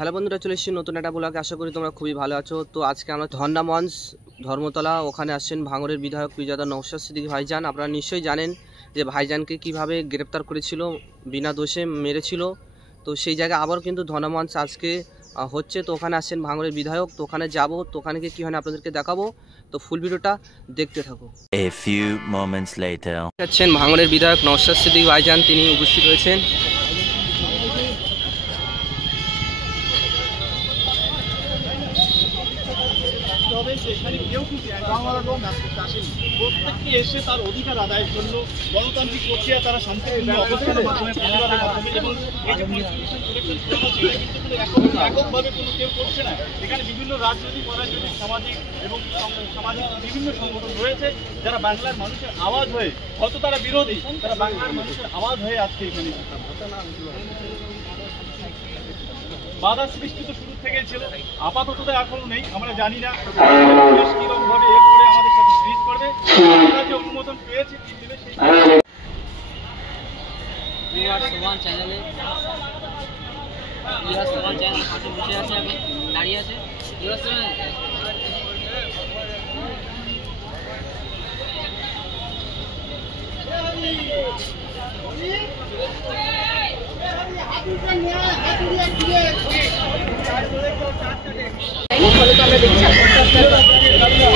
Hello বন্ধুরা, চলে এসেছি নতুন একটা ব্লগে। আশা করি তোমরা খুবই ভালো আছো। তো আজকে আমরা ধর্না মঞ্চ ধর্মতলা ওখানে আসছেন ভাঙড়ের বিধায়ক পিরজাদা নওশাদ সিদ্দিকী ভাইজান। আপনারা নিশ্চয়ই জানেন যে ভাইজানকে কিভাবে গ্রেপ্তার করেছিল, বিনা দোষে মেরেছিল। তো সেই জায়গায় আবার কিন্তু ধর্না মঞ্চ আজকে হচ্ছে। তো ওখানে আসছেন ভাঙড়ের বিধায়ক। তো ওখানে যাবো, তো ওখানে গিয়ে কী হয় আপনাদেরকে দেখাবো। তো ফুল ভিডিওটা দেখতে থাকো। A few moments later. আছেন ভাঙড়ের বিধায়ক নওশাদ সিদ্দিকী ভাইজান, তিনি উপস্থিত হয়েছেন। সেখানে কেউ কিন্তু প্রত্যেককে এসে তার অধিকার আদায়ের জন্য গণতান্ত্রিক প্রক্রিয়া তারা শান্তিপূর্ণ অবস্থানের মাধ্যমে প্রতিবাদের মাধ্যমে এবং এককভাবে কোনো কেউ করছে না। এখানে বিভিন্ন রাজনৈতিক অরাজনৈতিক সামাজিক এবং সামাজিক বিভিন্ন সংগঠন রয়েছে যারা বাংলার মানুষের আওয়াজ হয়ে, হয়তো তারা বিরোধী, তারা বাংলার মানুষের আওয়াজ হয়ে আজকে এখানে বাধা সৃষ্টি তো শুরু থেকেই ছিল, আপাতত এখনো নেই। আমরা জানি না কিরকম ভাবে এরপরে আমাদের সাথে ব্রিজ করবে। আমরা যে অনুমোদন পেয়েছি 3 দিনে সেই চ্যানেলে পাশে বসে আছে, এখন দাঁড়িয়ে আছে।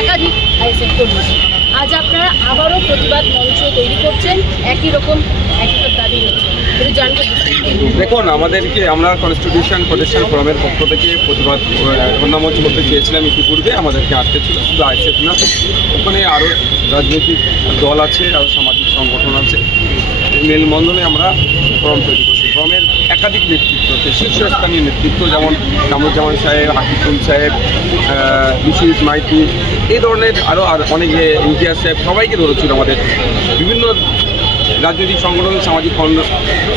একাধিক আইএসএফ কর্মী আজ আপনারা আবারও প্রতিবাদ মঞ্চ তৈরি করছেন, একই রকম দাবি হচ্ছে। দেখুন, আমরা কনস্টিটিউশন প্রোটেকশন ফোরামের পক্ষ থেকে প্রতিবাদ ধর্না মঞ্চ করতে চেয়েছিলাম ইতিপূর্বে, আমাদেরকে আটকে ছিল। শুধু আইএসএফ না, ওখানে আরও রাজনৈতিক দল আছে, আরও সামাজিক সংগঠন আছে। মেলবন্ধনে আমরা ফোরাম তৈরি করছি। ফোরামের একাধিক নেতৃত্ব আছে, শীর্ষস্থানীয় নেতৃত্ব, যেমন কামরুজ্জামান সাহেব, হাকিকুল সাহেব, বিশ্বজিৎ মাইতি, এই ধরনের আরও অনেক ইমতিয়াজ সাহেব, সবাইকে ধরেছিল। আমাদের বিভিন্ন রাজনৈতিক সংগঠন, সামাজিক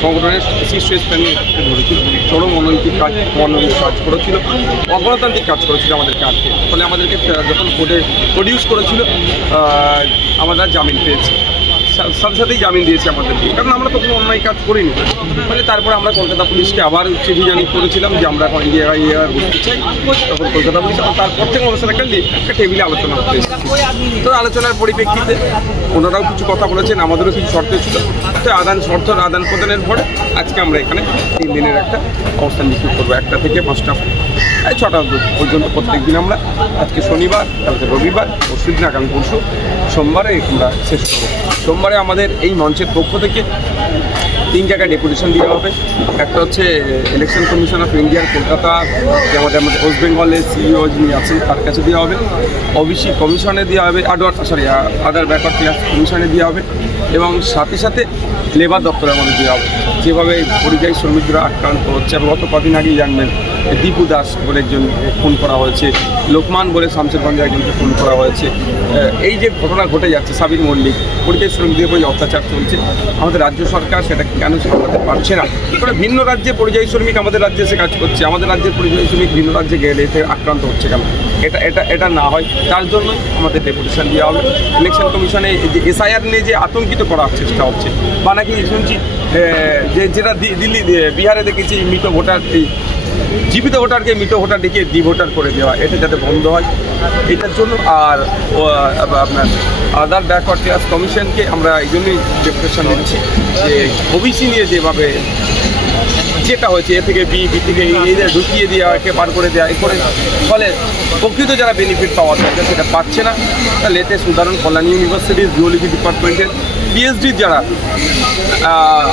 সংগঠনের শীর্ষস্থানীয় ধরেছিল। চরম অনৈতিক কাজ করেছিল, অগণতান্ত্রিক কাজ করেছিল আমাদেরকে আটকে। ফলে আমাদেরকে যখন কোর্টে প্রডিউস করেছিল, আমরা জামিন পেয়েছি, সাথে সাথেই জামিন দিয়েছে আমাদেরকে, কারণ আমরা তো কোনো অন্যায় কাজ করিনি। ফলে তারপরে আমরা কলকাতা পুলিশকে আবার চিঠি জানিয়ে করেছিলাম যে আমরা এখন ইয়ে বুঝতে চাই। তখন কলকাতা পুলিশ তারপর থেকে আমাদের সাথে একটা টেবিলে আলোচনা করতে এসেছি। তো আলোচনার পরিপ্রেক্ষিতে ওনারাও কিছু কথা বলেছেন, আমাদেরও কিছু শর্ত ছিল। তো আদান প্রদানের পরে আজকে আমরা এখানে 3 দিনের একটা অবস্থান বিক্ষোভ করবো, 1টা থেকে 5টা 6টা পর্যন্ত। প্রত্যেক দিন আমরা আজকে শনিবার, কালকে রবিবার, পরশুদিন আগামী পরশু সোমবারে আমরা শেষ করবো। সোমবারে আমাদের এই মঞ্চের পক্ষ থেকে 3 জায়গায় ডেপুটেশন দেওয়া হবে। একটা হচ্ছে ইলেকশন কমিশন অফ ইন্ডিয়ার কলকাতা, যে আমাদের ওয়েস্ট বেঙ্গলের সিইও যিনি আছেন তার কাছে দেওয়া হবে। ওবিসি কমিশনে দেওয়া হবে, আদার ব্যাকওয়ার্ড ক্লাস কমিশনে দেওয়া হবে, এবং সাথে সাথে লেবার দপ্তরের মধ্যে দেওয়া হবে। যেভাবে পরিযায়ী শ্রমিকরা আক্রান্ত হচ্ছে, এবং গত কদিন আগেই জানবেন দীপু দাস বলে একজন খুন করা হয়েছে, লোকমান বলে শামশেরগঞ্জে একজনকে খুন করা হয়েছে। এই যে ঘটনা ঘটে যাচ্ছে, সাবির মল্লিক, পরিযায়ী শ্রমিকদের উপরে অত্যাচার চলছে, আমাদের রাজ্য সরকার সেটাকে কেন সামলাতে পারছে না? কারণ ভিন্ন রাজ্যে পরিযায়ী শ্রমিক আমাদের রাজ্যে এসে কাজ করছে, আমাদের রাজ্যের পরিযায়ী শ্রমিক ভিন্ন রাজ্যে গেলে এতে আক্রান্ত হচ্ছে কেন? এটা না হয়, তার জন্যই আমাদের ডেপুটেশন দেওয়া হবে। ইলেকশন কমিশনে যে এসআইআর নিয়ে যে আতঙ্কিত করার চেষ্টা হচ্ছে, বা নাকি শুনছি যেটা বিহারে দেখেছি মৃত ভোটার, জীবিত ভোটারকে মৃত ভোটার ডেকে ভোটার করে দেওয়া, এটা যাতে বন্ধ হয় এটার জন্য। আর আপনার আদার ব্যাকওয়ার্ড ক্লাস কমিশনকে আমরা এই জন্যই ডেপুটেশন দিচ্ছি যে ওবিসি নিয়ে যেভাবে যেটা হয়েছে, এ থেকে বি থেকে এইদের ঢুকিয়ে দেওয়া, একে পার করে দেওয়া, এ করে ফলে প্রকৃত যারা বেনিফিট পাওয়া দরকার সেটা পাচ্ছে না। লেটেস্ট উদাহরণ কল্যাণী ইউনিভার্সিটির জিওলজি ডিপার্টমেন্টের পিএইচডি যারা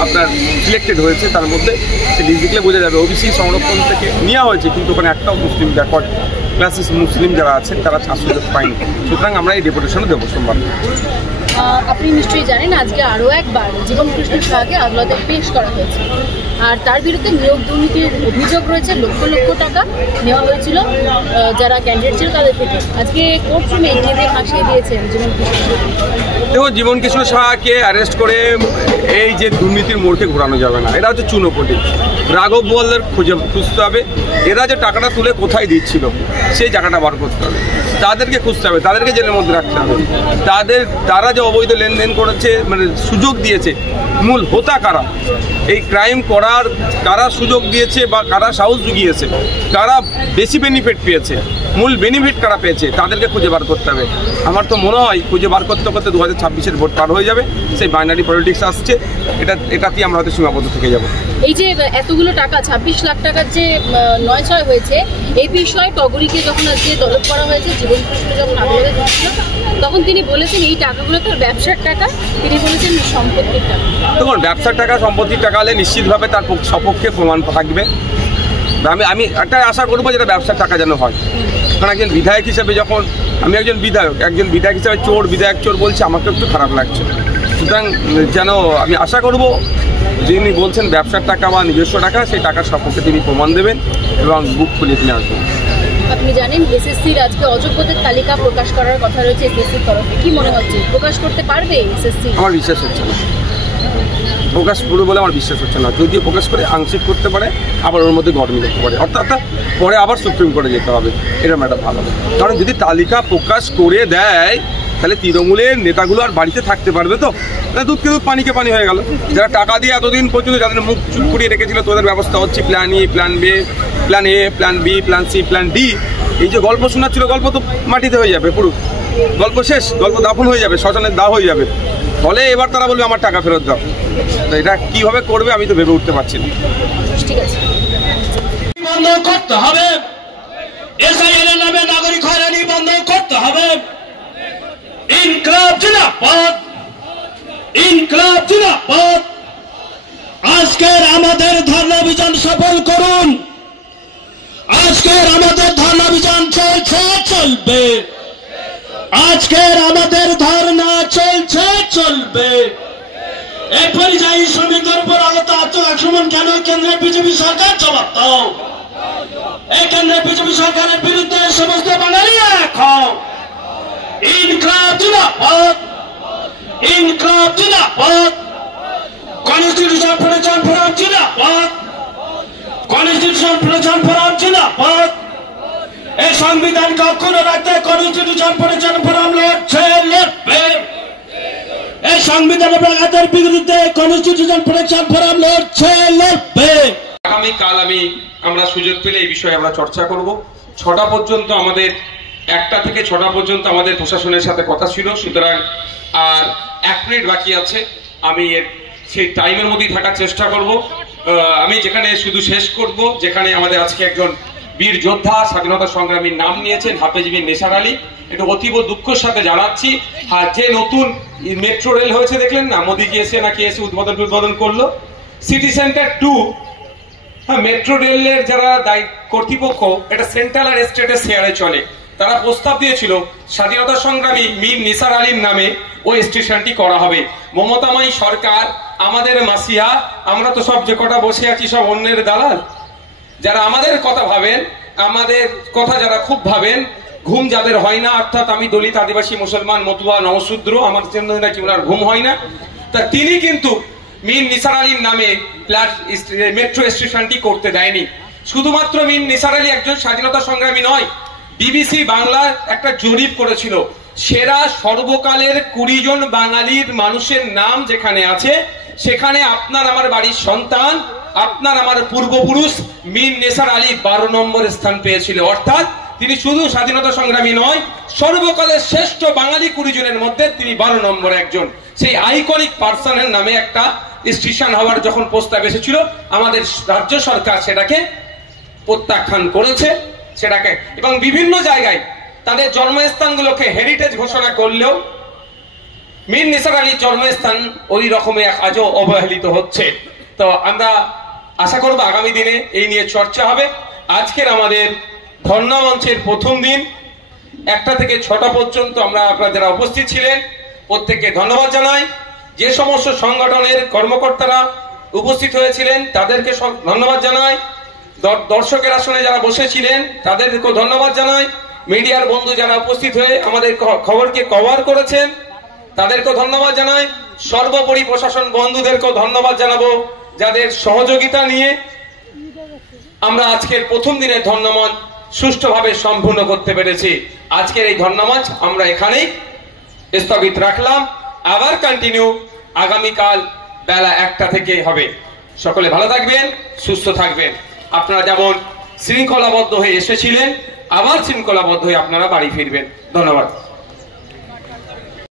আপনার সিলেক্টেড হয়েছে, তার মধ্যে সে দেখলে বোঝা যাবে ওবিসি সংরক্ষণ থেকে নেওয়া হয়েছে, কিন্তু ওখানে একটাও মুসলিম ব্যাকওয়ার্ড ক্লাসেস মুসলিম যারা আছেন তারা সুযোগ পায়নি। সুতরাং আমরা এই ডেপুটেশনও দেবো সোমবার। আপনি নিশ্চয়ই জানেন আজকে আরও একবার জীবন কৃষ্ণ সাহাকে আদালতে পেশ করা হয়েছে, আর তার বিরুদ্ধে নিয়োগ দুর্নীতির অভিযোগ রয়েছে। লক্ষ লক্ষ টাকা নেওয়া হয়েছিল যারা ক্যান্ডিডেট ছিল তাদের থেকে। আজকে কোর্ট রুমে নিজে ফাঁসিয়ে দিয়েছেন জীবন কৃষ্ণ সাহা। দেখো, জীবন কৃষ্ণ সাহাকে অ্যারেস্ট করে এই যে দুর্নীতির মোড়কে ঘোরানো যাবে না। এটা হচ্ছে চুনোপটি। রাঘব বোয়ালদের খুঁজতে হবে, এরা যে টাকাটা তুলে কোথায় দিচ্ছিল সেই জায়গাটা বার করতে হবে, তাদেরকে খুঁজতে হবে, তাদেরকে জেলের মধ্যে রাখতে হবে। তারা যে অবৈধ লেনদেন করেছে, মানে সুযোগ দিয়েছে মূল হোতা কারা, এই ক্রাইম করার কারা সুযোগ দিয়েছে বা কারা সাহস জুগিয়েছে, কারা বেশি বেনিফিট পেয়েছে, মূল বেনিফিট কারা পেয়েছে, তাদেরকে খুঁজে বার করতে হবে। আমার তো মনে হয় খুঁজে বার করতে করতে 2026-এর ভোট পার হয়ে যাবে, সেই বাইনারি পলিটিক্স আসছে, এটাতেই আমরা হয়তো সীমাবদ্ধ থেকে যাব। এই যে এতগুলো টাকা 26 লাখ টাকার যে নয় হয়েছে, এই বিষয়ে টগরীকে যখন আজকে তলব করা হয়েছে, জীবনকৃষ্ণ যখন আদালতে যাচ্ছিল, তখন তিনি বলেছেন এই টাকাগুলো তার ব্যবসার টাকা, তিনি বলেছেন সম্পত্তির টাকা। দেখুন, ব্যবসার টাকা সম্পত্তির টাকা হলে নিশ্চিতভাবে তার সপক্ষে প্রমাণ থাকবে। আমি একটা আশা করবো যেটা ব্যবসার টাকা যেন হয়, কারণ একজন বিধায়ক হিসেবে, যখন আমি একজন বিধায়ক হিসেবে বিধায়ক চোর বলছে, আমাকে একটু খারাপ লাগছে। সুতরাং যেন আমি আশা করব যিনি বলছেন ব্যবসার টাকা বা নিজস্ব টাকা, সেই টাকার সপক্ষে তিনি প্রমাণ দেবেন এবং বুক খুলিয়ে তিনি আসবেন। আপনি জানেন এসএসসির আজকে অযোগ্যদের তালিকা প্রকাশ করার কথা রয়েছে এসএসসির তরফে, কি মনে হচ্ছে প্রকাশ করতে পারবে এসএসসি? আমার বিশ্বাস হচ্ছে না প্রকাশ করবে বলে, আমার বিশ্বাস হচ্ছে না। যদিও প্রকাশ করে আংশিক করতে পারে, আবার ওর মধ্যে গড়মিল করতে পারে, অর্থাৎ পরে আবার সুপ্রিম কোর্টে যেতে হবে, এরকম একটা ভালো। কারণ যদি তালিকা প্রকাশ করে দেয়, তাহলে তৃণমূলের নেতাগুলো আর বাড়িতে থাকতে পারবে তো? দুধকে দুধ পানিকে পানি হয়ে গেল। যারা টাকা দিয়ে এতদিন পর্যন্ত যাদের মুখ চুপ করিয়ে রেখেছিল, তোদের ব্যবস্থা হচ্ছে plan E, plan B, plan A, plan B, plan C, plan D, এই যে গল্প শোনাচ্ছিল, গল্প তো মাটিতে হয়ে যাবে, পুরো গল্প শেষ, গল্প দাফন হয়ে যাবে, শ্মশানের দাহ হয়ে যাবে। ফলে এবার তারা বলবে আমার টাকা ফেরত দাও। তো এটা কিভাবে করবে আমি তো ভেবে উঠতে পারছি না। ঠিক আছে, বন্ধ করতে হবে, এসআইএল এর নামে নাগরিক হয়রানি বন্ধ করতে হবে। ইনকলাব জিন্দাবাদ, ইনকলাব জিন্দাবাদ। আজকের আমাদের ধর্ণা অভিযান সফল করুন। আজকের আমাদের ধর্ণা অভিযান চলবে, আজকের আমাদের ধর্ণা চলবে। এই পরিযায়ী শ্রমিকদের উপর আগত আক্রমণ কেন কেন্দ্রের বিজেপি সরকার জবাব দাও। এই কেন্দ্রের বিজেপি সরকারের বিরুদ্ধে সমস্ত বাঙালি এক হও। ইনকলাব জিন্দাবাদ, ইনকলাব জিন্দাবাদ। কনস্টিটিউশন প্রোটেকশন ফোরাম জিন্দাবাদ, কনস্টিটিউশন প্রোটেকশন ফোরাম জিন্দাবাদ। এই সংবিধানকে অক্ষুণ্ণ রাখতে কনস্টিটিউশন প্রোটেকশন ফোরাম লড়বে। এই সংবিধানের ব্যাঘাতের বিরুদ্ধে কনস্টিটিউশন প্রোটেকশন ফোরাম লড়বে। আগামীকাল আমরা সুযোগ পেলে এই বিষয়ে আমরা চর্চা করব। 6টা পর্যন্ত আমাদের 1টা থেকে 6টা পর্যন্ত আমাদের প্রশাসনের সাথে কথা ছিল, সুতরাং আর 1 মিনিট বাকি আছে। আমি সেই টাইমের মধ্যেই থাকার চেষ্টা করব। আমি যেখানে শুধু শেষ করব, যেখানে আমাদের আজকে একজন বীর যোদ্ধা স্বাধীনতা সংগ্রামীর নাম নিয়েছেন, হাফেজ বীর নেসার আলী, একটু অতীব দুঃখের সাথে জানাচ্ছি। আর যে নতুন মেট্রো রেল হয়েছে দেখলেন না, মোদীজি এসে নাকি এসে উদ্বোধন করলো, সিটি সেন্টার 2। হ্যাঁ, মেট্রো রেলের যারা কর্তৃপক্ষ, এটা সেন্ট্রাল আর স্টেটের শেয়ারে চলে, তারা প্রস্তাব দিয়েছিল স্বাধীনতা সংগ্রামী মীর নিসার আলীর নামে ওই স্টেশনটি করা হবে। মমতাময়ী সরকার, আমাদের মাসিয়া, আমরা তো সব যে কটা বসে আছি সব অন্যের দালাল। যারা আমাদের কথা ভাবেন, আমাদের কথা যারা খুব ভাবেন, ঘুম যাদের হয় না, অর্থাৎ আমি দলিত, আদিবাসী, মুসলমান, মতুয়া, নওশূদ্র, আমার জন্য নাকি ওনার ঘুম হয় না, তা তিনি কিন্তু মীর নিসার আলীর নামে মেট্রো স্টেশনটি করতে দেয়নি। শুধুমাত্র মীর নিসার আলী একজন স্বাধীনতা সংগ্রামী নয়, বিবিসি বাংলা একটা জরিপ করেছিল, সেরা সর্বকালের 20 জন বাঙালির মানুষের নাম যেখানে আছে, সেখানে আপনার আমার বাড়ির সন্তান, আপনার আমার পূর্বপুরুষ মীর নিসার আলী 12 নম্বর স্থান পেয়েছিল। অর্থাৎ তিনি শুধু স্বাধীনতা সংগ্রামী নয়, সর্বকালের শ্রেষ্ঠ বাঙালি 20 জনের মধ্যে তিনি 12 নম্বর একজন। সেই আইকনিক পার্সনের নামে একটা স্টেশন হওয়ার যখন প্রস্তাব এসেছিল, আমাদের রাজ্য সরকার সেটাকে প্রত্যাখ্যান করেছে সেটাকে, এবং বিভিন্ন জায়গায় তাদের জন্মস্থানগুলোকে হেরিটেজ ঘোষণা করলেও মীর নিসার আলীর জন্মস্থান ওই রকমই আজও অবহেলিত হচ্ছে। তো আমরা আশা করব আগামী দিনে এই নিয়ে চর্চা হবে। আজকের আমাদের ধর্ণা মঞ্চের প্রথম দিন, 1টা থেকে 6টা পর্যন্ত আপনারা যারা উপস্থিত ছিলেন প্রত্যেককে ধন্যবাদ জানাই। যে সমস্ত সংগঠনের কর্মকর্তারা উপস্থিত হয়েছিলেন তাদেরকে ধন্যবাদ জানাই। দর্শকের আসনে যারা বসেছিলেন তাদেরকেও ধন্যবাদ জানাই। মিডিয়ার বন্ধু যারা উপস্থিত হয়ে আমাদের খবরকে কভার করেছেন তাদেরকেও ধন্যবাদ জানাই। সর্বোপরি প্রশাসন বন্ধুদেরকেও ধন্যবাদ জানাবো, যাদের সহযোগিতা নিয়ে আমরা আজকের প্রথম দিনের ধর্ণামঞ্চ সুষ্ঠুভাবে সম্পূর্ণ করতে পেরেছি। আজকের এই ধর্ণামঞ্চ আমরা এখানেই স্থগিত রাখলাম। আবার কন্টিনিউ আগামীকাল বেলা 1টা থেকে হবে। সকলে ভালো থাকবেন, সুস্থ থাকবেন। আপনারা যেমন শৃঙ্খলাবদ্ধ হয়ে এসেছিলেন, আবার শৃঙ্খলাবদ্ধ হয়ে আপনারা বাড়ি ফিরবেন। ধন্যবাদ।